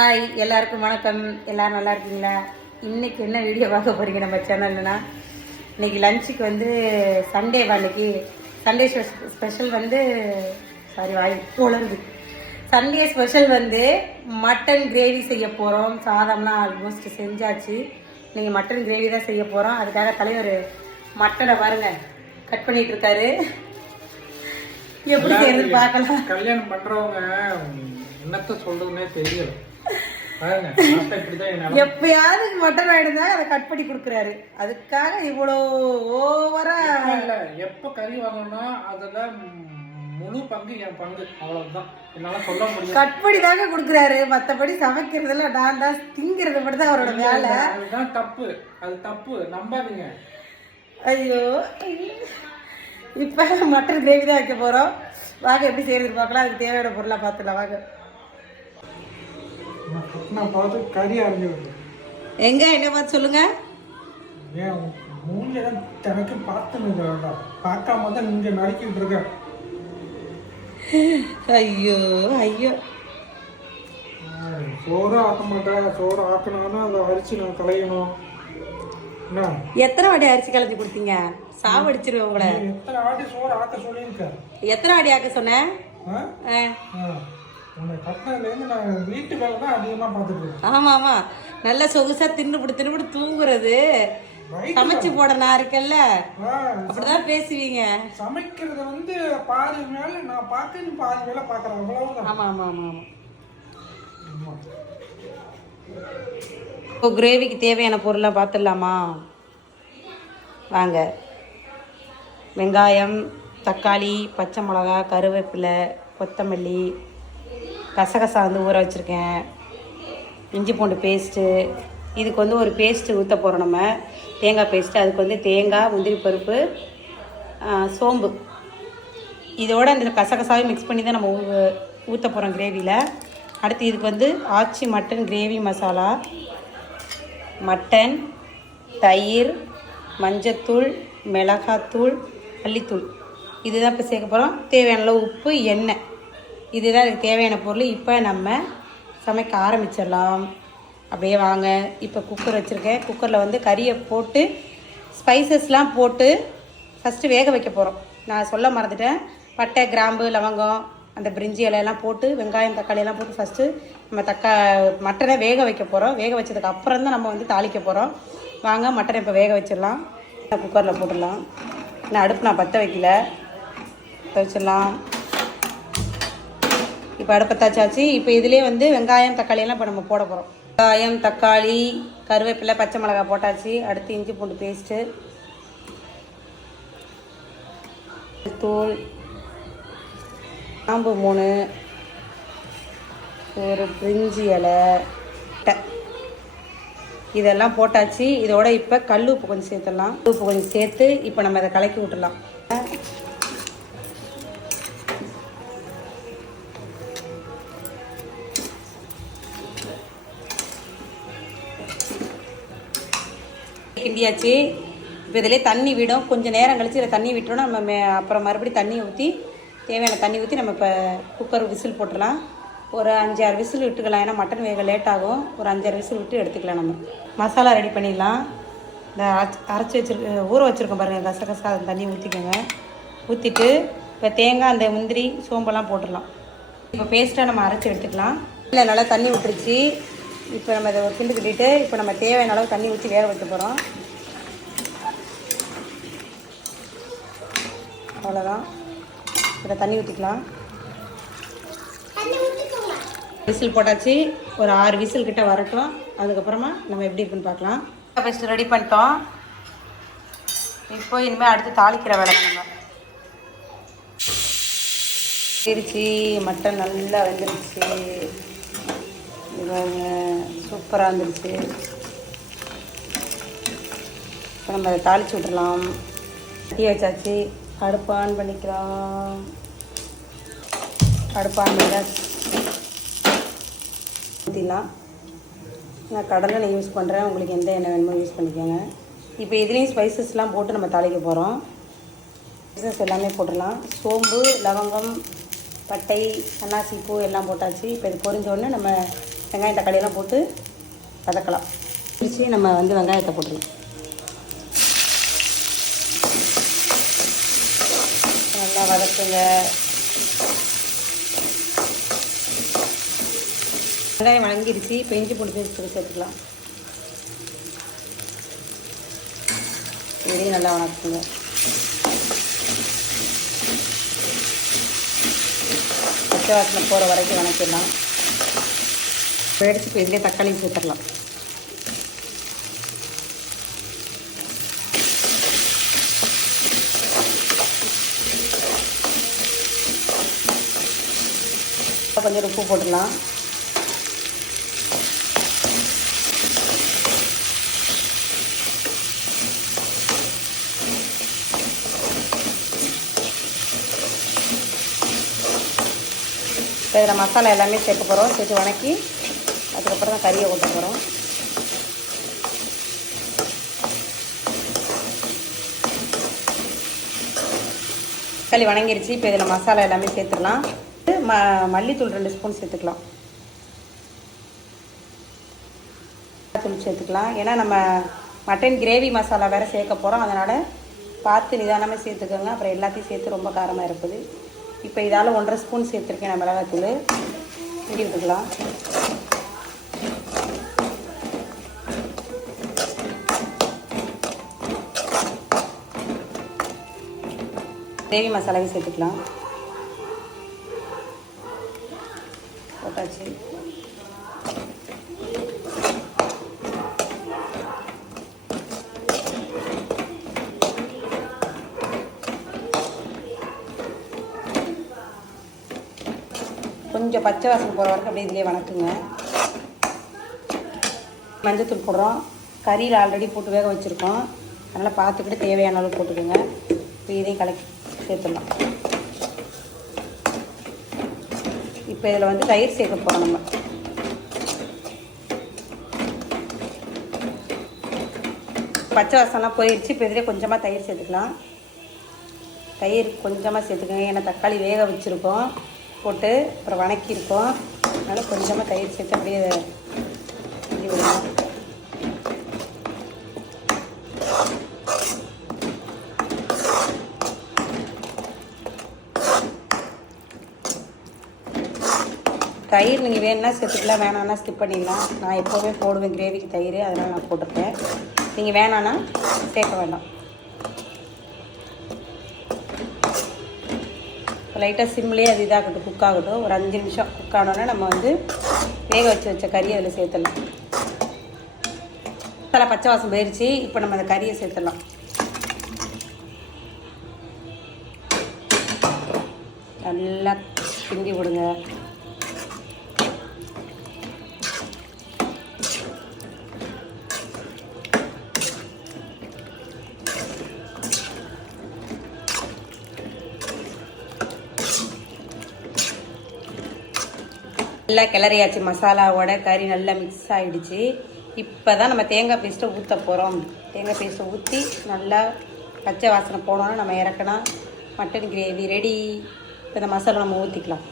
Hi எல்லாருக்கும் வணக்கம். எல்லாரும் நல்லா இருக்கீங்களா? இன்னைக்கு என்ன வீடியோ பார்க்க போறீங்க நம்ம சேனல்னா, இன்னைக்கு லஞ்சுக்கு வந்து சண்டே அன்னைக்கு சண்டே ஸ்பெஷல் வந்து வாய் போலந்து சண்டே ஸ்பெஷல் வந்து மட்டன் கிரேவி செய்ய போகிறோம். சாதம்லாம் ஆல்மோஸ்ட் செஞ்சாச்சு. நீங்கள் மட்டன் கிரேவி தான் செய்ய போகிறோம். அதுக்காக தலைவர் மட்டனை பாருங்க கட் பண்ணிட்டு இருக்காரு. எப்படி செய்யறது பார்க்கலாம். கல்யாணம் பண்றவங்க என்னத்த சொல்றதுன்னே தெரியல. எப்பயாவது மட்டன் ஆயிடுதா அதை கட் பண்ணி கொடுக்குறாரு. அதுக்காக இவ்வளோ ஓவரா இல்ல. எப்ப கறி வாங்கணும்னா அதுல முழு பங்கு என் பங்கு, அவ்வளவுதான். என்னால சொல்ல முடியும். கட் பண்ணி தாங்க கொடுக்குறாரு. மற்றபடி சமைக்கிறதுல நான் தான் திங்கிறது மட்டும் தான் அவரோட வேலை. அதுதான் தப்பு. அது தப்பு, நம்பாதீங்க. ஐயோ, இப்ப மட்டன் கிரேவி தான் வைக்க போறோம். வாங்க எப்படி செய்யறது பார்க்கலாம். அதுக்கு தேவையான பொருளாக பார்த்துக்கலாம் வாங்க. நான் பார்த்து கறி அரைஞ்சி எங்க என்ன பார்த்து சொல்லுங்க. ஏன் மூஞ்செல்லாம் எனக்கு பார்த்துன்னு பார்க்காம தான் நீங்க நடிக்கிட்டு இருக்க. ஐயோ ஐயோ, சோறு ஆக்க மாட்டேன். சோறு ஆக்கணும்னா அதை அரிசி நான் களையணும். என்ன எத்தனை வாட்டி அரிசி கலைஞ்சி கொடுத்தீங்க? சாவடிச்சிருவேன் உங்களை. எத்தனை வாட்டி சோறு ஆக்க சொல்லியிருக்கேன்? எத்தனை வாட்டி ஆக்க சொன்னேன்? உன்னை கட்டினதுலேருந்து நான் வீட்டு வேலை தான் அதிகமாக பார்த்துட்டு. ஆமா ஆமா, நல்ல சொகுசா தின்னுபிட்டு தூங்குறது. சமைச்சு போட நான் இருக்கேன்ல, அப்படிதான் பேசுவீங்க. சமைக்கிறது வந்து பாதி வேலை நான் பார்க்க, நீ பாதி வேலை பார்க்குறேன், அவ்வளவுதான். ஆமா ஆமா ஆமா ஆமா. இப்போ கிரேவிக்கு தேவையான பொருள்லாம் பார்த்துடலாமா? வாங்க. வெங்காயம், தக்காளி, பச்சை மிளகா, கருவேப்பிலை, கொத்தமல்லி, கசகசா வந்து ஊற வச்சுருக்கேன், இஞ்சி பூண்டு பேஸ்ட்டு. இதுக்கு வந்து ஒரு பேஸ்ட்டு ஊற்ற போகிறோம் நம்ம, தேங்காய் பேஸ்ட்டு. அதுக்கு வந்து தேங்காய், முந்திரி பருப்பு, சோம்பு, இதோட இந்த கசகசாவையும் மிக்ஸ் பண்ணி தான் நம்ம ஊற்ற போகிறோம் கிரேவியில். அடுத்து இதுக்கு வந்து ஆச்சி மட்டன் கிரேவி மசாலா, மட்டன், தயிர், மஞ்சத்தூள், மிளகாத்தூள், மல்லித்தூள், இதுதான் இப்போ சேர்க்க போகிறோம். தேவையான அளவு உப்பு, எண்ணெய், இதுதான் இதுக்கு தேவையான பொருள். இப்போ நம்ம சமைக்க ஆரம்பிச்சிடலாம். அப்படியே வாங்க. இப்போ குக்கர் வச்சுருக்கேன். குக்கரில் வந்து கறியை போட்டு ஸ்பைசஸ்லாம் போட்டு ஃபஸ்ட்டு வேக வைக்க போகிறோம். நான் சொல்ல மறந்துட்டேன். பட்டை, கிராம்பு, லவங்கம், அந்த பிரிஞ்சி இலையெல்லாம் போட்டு, வெங்காயம், தக்காளியெல்லாம் போட்டு ஃபஸ்ட்டு நம்ம மட்டனை வேக வைக்க போகிறோம். வேக வச்சதுக்கு அப்புறம் தான் நம்ம வந்து தாளிக்க போகிறோம். வாங்க மட்டனை இப்போ வேக வச்சிடலாம். குக்கரில் போட்டுடலாம். நான் அடுப்பு நான் பற்ற வைக்கல, வச்சிடலாம். இப்போ அடுப்பத்தாச்சாச்சு. இப்போ இதிலே வந்து வெங்காயம், தக்காளியெல்லாம் இப்போ நம்ம போட போகிறோம். வெங்காயம், தக்காளி, கருவேப்பிலை, பச்சை மிளகாய் போட்டாச்சு. அடுத்து இஞ்சி பூண்டு பேஸ்ட்டு, தூள், கிராம்பு 3, ஒரு பிரிஞ்சி இலை, இதெல்லாம் போட்டாச்சு. இதோட இப்போ கல் உப்பு கொஞ்சம் சேர்த்துடலாம். உப்பு கொஞ்சம் சேர்த்து இப்போ நம்ம இதை கலக்கி விட்டுடலாம். கிண்டியாச்சு. இப்போ இதிலே தண்ணி விடும். கொஞ்சம் நேரம் கழித்து இதில் தண்ணி விட்டோன்னா நம்ம அப்புறம் மறுபடியும் தண்ணியை ஊற்றி, தேவையான தண்ணி ஊற்றி நம்ம இப்போ குக்கர் விசில் போட்டுடலாம். ஒரு 5-6 விசில் விட்டுக்கலாம். ஏன்னா மட்டன் வேக லேட் ஆகும். ஒரு 5-6 விசில் விட்டு எடுத்துக்கலாம். நம்ம மசாலா ரெடி பண்ணிடலாம். இந்த அரைச்சி வச்சுருக்க ஊற வச்சுருக்கோம் பாருங்கள், கசகசா, அந்த தண்ணி ஊற்றிக்கோங்க. ஊற்றிட்டு இப்போ தேங்காய், அந்த முந்திரி, சோம்பெல்லாம் போட்டுடலாம். இப்போ பேஸ்ட்டாக நம்ம அரைச்சி எடுத்துக்கலாம். இல்லை நல்லா தண்ணி விட்டுருச்சு. இப்போ நம்ம இதை ஒரு கிண்டு கட்டிட்டு இப்போ நம்ம தேவையான அளவு தண்ணி ஊற்றி வேக வைக்க போகிறோம். அவ்வளோதான். இதை தண்ணி ஊற்றிக்கலாம். விசில் போட்டாச்சு. ஒரு 6 விசில் கிட்ட வரட்டும். அதுக்கப்புறமா நம்ம எப்படி இருக்குன்னு பார்க்கலாம். ஃபஸ்ட்டு ரெடி பண்ணிட்டோம். இப்போ இனிமேல் அடுத்து தாளிக்கிற வேலை நம்ம. திருச்சி மட்டன் நல்லா வெந்துருச்சு. சூப்பராக இருந்துருச்சு. இப்போ நம்ம அதை தாளித்து விட்டுடலாம். டீ வச்சாச்சு. அடுப்பு ஆன் பண்ணிக்கலாம். அடுப்பு ஆன் பண்ணி ஊற்றிடலாம். நான் கடலை எண்ணெய் யூஸ் பண்ணுறேன். உங்களுக்கு எந்த எண்ணெய் வேணுமோ யூஸ் பண்ணிக்கோங்க. இப்போ இதுலேயும் ஸ்பைசஸ்லாம் போட்டு நம்ம தாளிக்க போகிறோம். ஸ்பைசஸ் எல்லாமே போட்டுடலாம். சோம்பு, லவங்கம், பட்டை, அன்னாசி பூ எல்லாம் போட்டாச்சு. இப்போ இது பொரிஞ்ச உடனே நம்ம வெங்காயம் தக்காளியெல்லாம் போட்டு வதக்கலாம். பிரித்து நம்ம வந்து வெங்காயத்தை போட்டுக்கலாம். நல்லா வதக்குங்க. வெங்காயம் வதங்கிடுச்சு. இப்போ இஞ்சி பூண்டு பேஸ்ட் சேர்த்துக்கலாம். இதையும் நல்லா வதக்குங்க. பச்சை வாசனை போகிற வரைக்கும் வதக்கிடலாம். எடுத்து இப்போ இதிலே தக்காளி சேர்த்துடலாம். கொஞ்சம் உப்பு போட்டுடலாம். இப்போ இதில் மசாலா எல்லாமே சேர்க்க போகிறோம். சேர்த்து வதக்கி அதுக்கப்புறம் தான் கறியை ஊற்ற போகிறோம். தக்காளி வதங்கிருச்சு. இப்போ இதில் மசாலா எல்லாமே சேர்த்துக்கலாம். மல்லித்தூள் 2 ஸ்பூன் சேர்த்துக்கலாம். தூள் சேர்த்துக்கலாம். ஏன்னா நம்ம மட்டன் கிரேவி மசாலா வேறு சேர்க்க போகிறோம். அதனால் பார்த்து நிதானமாக சேர்த்துக்கோங்க. அப்புறம் எல்லாத்தையும் சேர்த்து ரொம்ப காரமாக இருக்குது. இப்போ இதால் 1.5 ஸ்பூன் சேர்த்துருக்கேன் நான் மிளகாத்தூள். இங்கே விட்டுக்கலாம். கிரேவி மசாலாவையும் சேர்த்துக்கலாம். போட்டாச்சு. கொஞ்சம் பச்சை வாசனை போகிற வரைக்கும் அப்படியே இதிலே வணக்குங்க. மஞ்சத்தூள் போடுறோம். கறியில் ஆல்ரெடி போட்டு வேக வச்சுருக்கோம். அதனால் பார்த்துக்கிட்டு தேவையான அளவு போட்டுக்கோங்க. இப்போ இதையும் கலக்கி சேர்த்துடலாம். இப்போ இதில் வந்து தயிர் சேர்க்க போகிறோம். நம்ம பச்சை வாசனைலாம் போயிடுச்சு. இப்போ இதிலே கொஞ்சமாக தயிர் சேர்த்துக்கலாம். தயிர் கொஞ்சமாக சேர்த்துக்கோங்க. ஏன்னா தக்காளி வேக வச்சுருக்கோம் போட்டு அப்புறம் வணக்கியிருக்கோம். அதனால் கொஞ்சமாக தயிர் சேர்த்து அப்படியே கிண்டி விடணும். தயிர் நீங்கள் வேணும்னா சேர்த்துக்கலாம், வேணான்னா ஸ்கிப் பண்ணிடலாம். நான் எப்போவுமே போடுவேன் கிரேவிக்கு தயிர், அதனால் நான் போட்டிருக்கேன். நீங்கள் வேணான்னா சேர்க்க வேண்டாம். லைட்டாக சிம்லேயே அது இதாகட்டும், குக் ஆகட்டும். ஒரு 5 நிமிஷம் குக் ஆனோன்னா நம்ம வந்து வேக வச்ச கறியை அதில் சேர்த்துடலாம். மசாலா பச்சை வாசம் போயிடுச்சு. இப்போ நம்ம அந்த கறியை சேர்த்துடலாம். நல்லா கிண்டி விடுங்க. நல்லா கிளறியாச்சு. மசாலாவோட கறி நல்லா மிக்ஸ் ஆகிடுச்சு. இப்போ தான் நம்ம தேங்காய் பேஸ்ட்டை ஊற்ற போகிறோம். தேங்காய் பேஸ்ட்டை ஊற்றி நல்லா பச்சை வாசனை போனோன்னா நம்ம இறக்கினா மட்டன் கிரேவி ரெடி. இப்போ இந்த மசாலா நம்ம ஊற்றிக்கலாம்.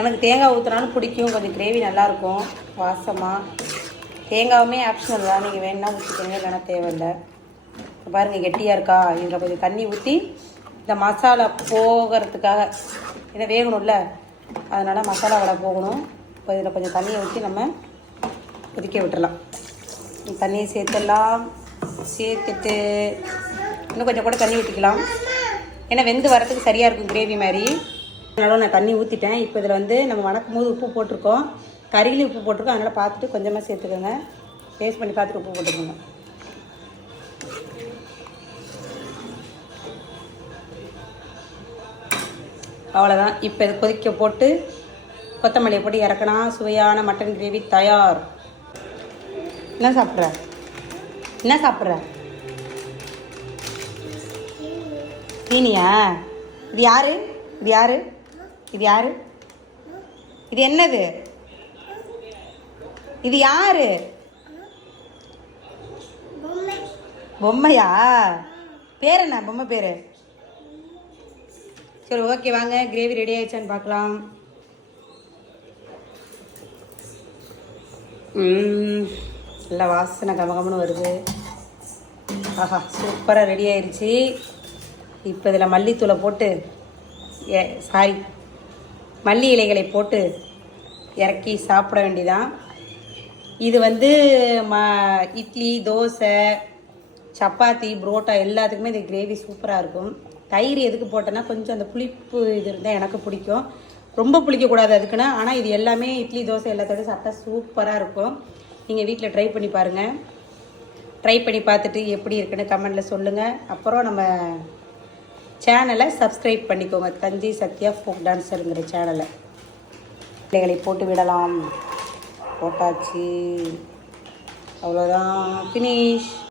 எனக்கு தேங்காய் ஊற்றினாலும் பிடிக்கும். கொஞ்சம் கிரேவி நல்லாயிருக்கும் வாசமாக. தேங்காவுமே ஆப்ஷனல் தான். நீங்கள் வேணுன்னா ஊற்றிக்கோங்க, இல்லைன்னா தேவையில்லை. பாருங்கள் கெட்டியாக இருக்கா. இதில் கொஞ்சம் தண்ணி ஊற்றி இந்த மசாலா போகிறதுக்காக, ஏன்னா வேகணும்ல, அதனால் மசாலா வடை போகணும். இப்போ இதில் கொஞ்சம் தண்ணியை ஊற்றி நம்ம கொதிக்க விட்டுடலாம். தண்ணியை சேர்த்துடலாம். சேர்த்துட்டு இன்னும் கொஞ்சம் கூட தண்ணி ஊற்றிக்கலாம். ஏன்னா வெந்து வரத்துக்கு சரியாக இருக்கும் கிரேவி மாதிரி. அதனால நான் தண்ணி ஊற்றிட்டேன். இப்போ இதில் வந்து நம்ம வணக்கும் போது உப்பு போட்டிருக்கோம், கறியிலையும் உப்பு போட்டிருக்கோம். அதனால் பார்த்துட்டு கொஞ்சமாக சேர்த்துக்கோங்க. டேஸ்ட் பண்ணி பார்த்துட்டு உப்பு போட்டுக்கோங்க. அவ்வளோதான். இப்போ இது கொதிக்க போட்டு கொத்தமல்லியை போட்டு இறக்கினா சுவையான மட்டன் கிரேவி தயார். என்ன சாப்பிட்ற? என்ன சாப்பிட்ற? தீனியா? இது யாரு? இது யாரு? இது யாரு? இது என்னது? இது யாரு? பொம்மையா? பேர் என்ன? பொம்மை பேரு சரி ஓகே வாங்க கிரேவி ரெடி ஆயிடுச்சான்னு பார்க்கலாம். நல்லா வாசனை கமகமன்னு வருது. ஆஹா சூப்பராக ரெடி ஆயிடுச்சு. இப்போ இதில் மல்லித்தூளை போட்டு மல்லி இலைகளை போட்டு இறக்கி சாப்பிட வேண்டியதான். இது வந்து இட்லி, தோசை, சப்பாத்தி, புரோட்டா எல்லாத்துக்குமே இந்த கிரேவி சூப்பராக இருக்கும். தயிர் எதுக்கு போட்டேன்னா கொஞ்சம் அந்த புளிப்பு இது இருந்தால் எனக்கு பிடிக்கும். ரொம்ப புளிக்கக்கூடாது அதுக்குன்னு. ஆனால் இது எல்லாமே இட்லி, தோசை எல்லாத்தோட சாப்பிட்டா சூப்பராக இருக்கும். நீங்கள் வீட்டில் ட்ரை பண்ணி பாருங்கள். ட்ரை பண்ணி பார்த்துட்டு எப்படி இருக்குன்னு கமெண்டில் சொல்லுங்கள். அப்புறம் நம்ம சேனலை சப்ஸ்கிரைப் பண்ணிக்கோங்க. தஞ்சை சத்யா ஃபோக் டான்ஸருங்கிற சேனலை. பிள்ளைகளை போட்டு விடலாம். போட்டாச்சு, அவ்வளோதான், ஃபினிஷ்.